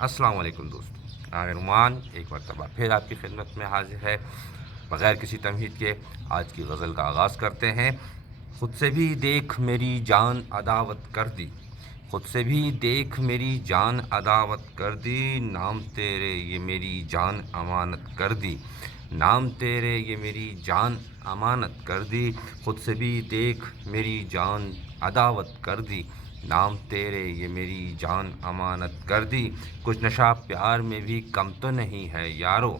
السلام علیکم دوستو، نعمان ایک مرتبہ پھر آپ کی خدمت میں حاضر ہے بغیر کسی تمہید کے۔ آج کی غزل کا آغاز کرتے ہیں۔ خود سے بھی دیکھ میری جان عداوت کر دی، خود سے بھی دیکھ میری جان عداوت کر دی، نام تیرے یہ میری جان امانت کر دی، نام تیرے یہ میری جان امانت کر دی، خود سے بھی دیکھ میری جان عداوت کر دی، نام تیرے یہ میری جان امانت کر دی۔ کچھ نشہ پیار میں بھی کم تو نہیں ہے یارو،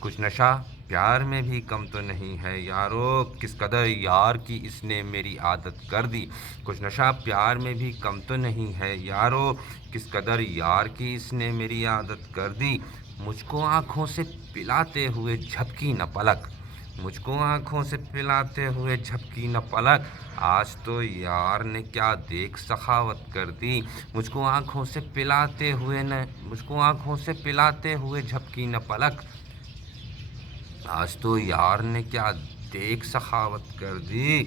کچھ نشہ پیار میں بھی کم تو نہیں ہے یارو، کس قدر یار کی اس نے میری عادت کر دی، کچھ نشہ پیار میں بھی کم تو نہیں ہے یارو، کس قدر یار کی اس نے میری عادت کر دی، مجھ کو آنکھوں سے پلاتے ہوئے جھپکی نہ پلک، مجھ کو آنکھوں سے پلاتے ہوئے جھپکی نہ پلک، آج تو یار نے کیا دیکھ سخاوت کر دی، مجھ کو آنکھوں سے پلاتے ہوئے مجھ کو آنکھوں سے پلاتے ہوئے جھپکی نہ پلک، آج تو یار نے کیا دیکھ سخاوت کر دی،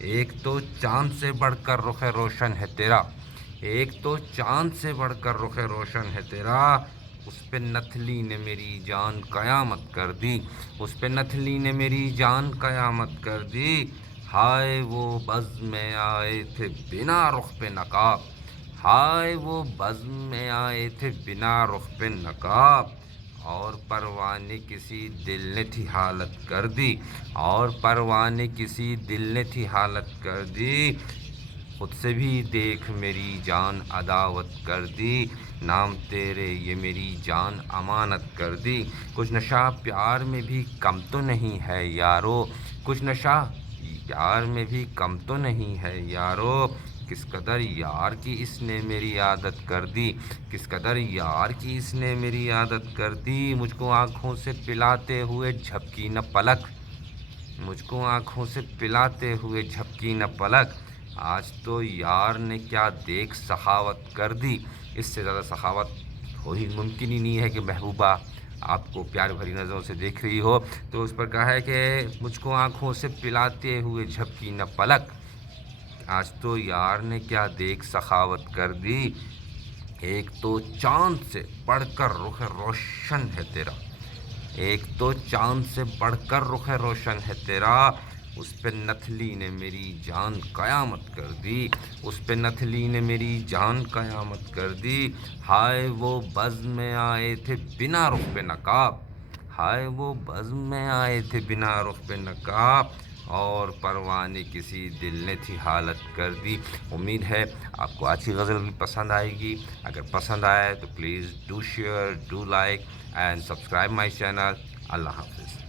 ایک تو چاند سے بڑھ کر رخ روشن ہے تیرا، ایک تو چاند سے بڑھ کر رخ روشن ہے تیرا، اس پہ نتھلی نے میری جان قیامت کر دی، اس پہ نتھلی نے میری جان قیامت کر دی، ہائے وہ بزم میں آئے تھے بنا رخ پہ نقاب، ہائے وہ بزم میں آئے تھے بنا رخ پہ نقاب، اور پروانے کسی دل نے تھی حالت کر دی، اور پروانے کسی دل نے تھی حالت کر دی، خود سے بھی دیکھ میری جان عداوت کر دی، نام تیرے یہ میری جان امانت کر دی، کچھ نشہ پیار میں بھی کم تو نہیں ہے یارو، کچھ نشہ پیار میں بھی کم تو نہیں ہے یارو، کس قدر یار کی اس نے میری عادت کر دی، کس قدر یار کی اس نے میری عادت کر دی، مجھ کو آنکھوں سے پلاتے ہوئے جھپکی نہ پلک، مجھ کو آنکھوں سے پلاتے ہوئے جھپکی نہ پلک، آج تو یار نے کیا دیکھ سخاوت کر دی۔ اس سے زیادہ سخاوت ہو ہی ممکن ہی نہیں ہے کہ محبوبہ آپ کو پیار بھری نظروں سے دیکھ رہی ہو، تو اس پر کہا ہے کہ مجھ کو آنکھوں سے پلاتے ہوئے جھپکی نہ پلک، آج تو یار نے کیا دیکھ سخاوت کر دی، ایک تو چاند سے بڑھ کر رخ روشن ہے تیرا، ایک تو چاند سے بڑھ کر رخ روشن ہے تیرا، اس پہ نتھلی نے میری جان قیامت کر دی، اس پہ نتھلی نے میری جان قیامت کر دی، ہائے وہ بزم میں آئے تھے بنا رخ پہ نقاب، ہائے وہ بزم میں آئے تھے بنا رخ پہ نقاب، اور پروانے کسی دل نے تھی حالت کر دی۔ امید ہے آپ کو آج کی غزل بھی پسند آئے گی، اگر پسند آئے تو please do share, do like and subscribe my channel. اللہ حافظ۔